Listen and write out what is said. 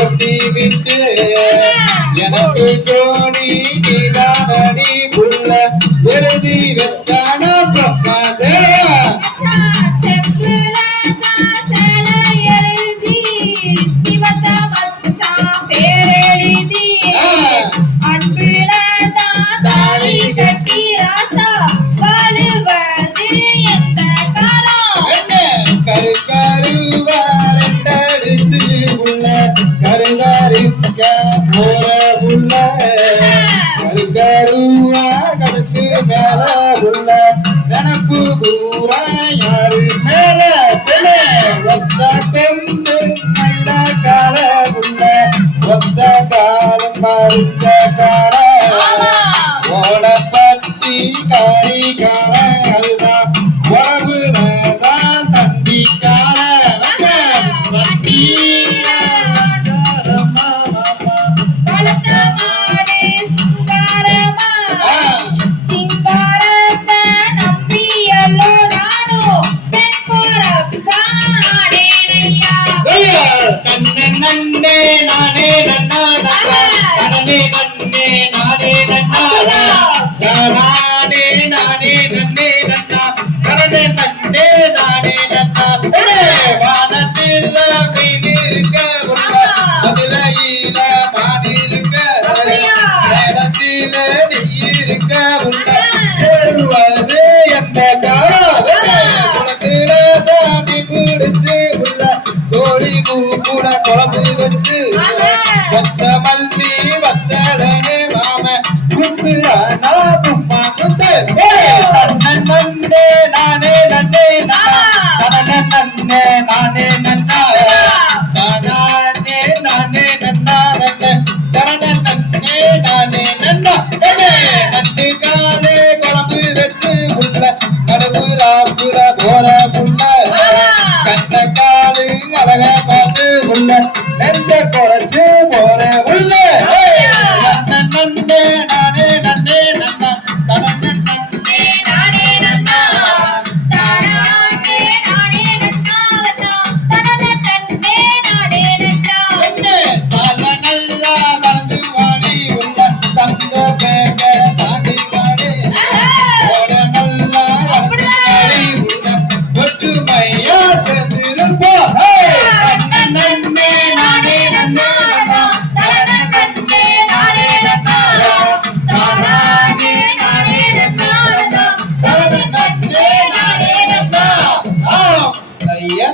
ஓட்டி விட்டு எனக்கு ஜோடி நீதானடி புள்ள எழுதி வச்சான பிரம்மதேவா நனப்பு பூரா யாரு மேல ஒத்த கொண்டு நல்ல கால உள்ள ஒத்த காலம் மறிச்ச கால ஓடப்பட்டி காரி கால அதுதான் உறவுதான் சந்திக்கால வட்டி நன்னே நானே நன்னா நன்னே நன்னே நானே நன்னா நானே நானே நன்னே நன்னா கரனே நன்னே நானே நன்னா வானத்தில் கையில் இருக்க அதுல ஈர பாடி இருக்க நேரத்தில் நீ இருக்க உள்ள என்ன குளத்துல தாமி பிடிச்சு உள்ள கோழி கூட குழம்பு வச்சு கொத்த மல்லி வத்தலனே மாம குத்து கும்மா குத்து நன்னே நானே நன்னே நன்னே நன்னே நானே நன்னா நானே நானே நன்னா நன்னே நன்னே நானே நன்னா நட்டு காலே குழம்பு வச்சு உள்ள நடுவுராப்புற போற புள்ள கண்ண காலு அழக பார்த்து உள்ள நெஞ்ச குறைச்சு போற உள்ள நன்னே நானே நன்னே நன்னா நன்னே நானே நன்னா சால நல்லா நடந்து வாடி உள்ள சந்த பேக தாண்டி வாடி ஓட நல்லா நடந்து வாடி உள்ள ஒற்றுமையா சேர்ந்திருப்போம் நன்னே நானே நன்னா நன்னே நானே நன்னா நன்னே நானே நன்னா நன்னே நானே நன்னா ஐயா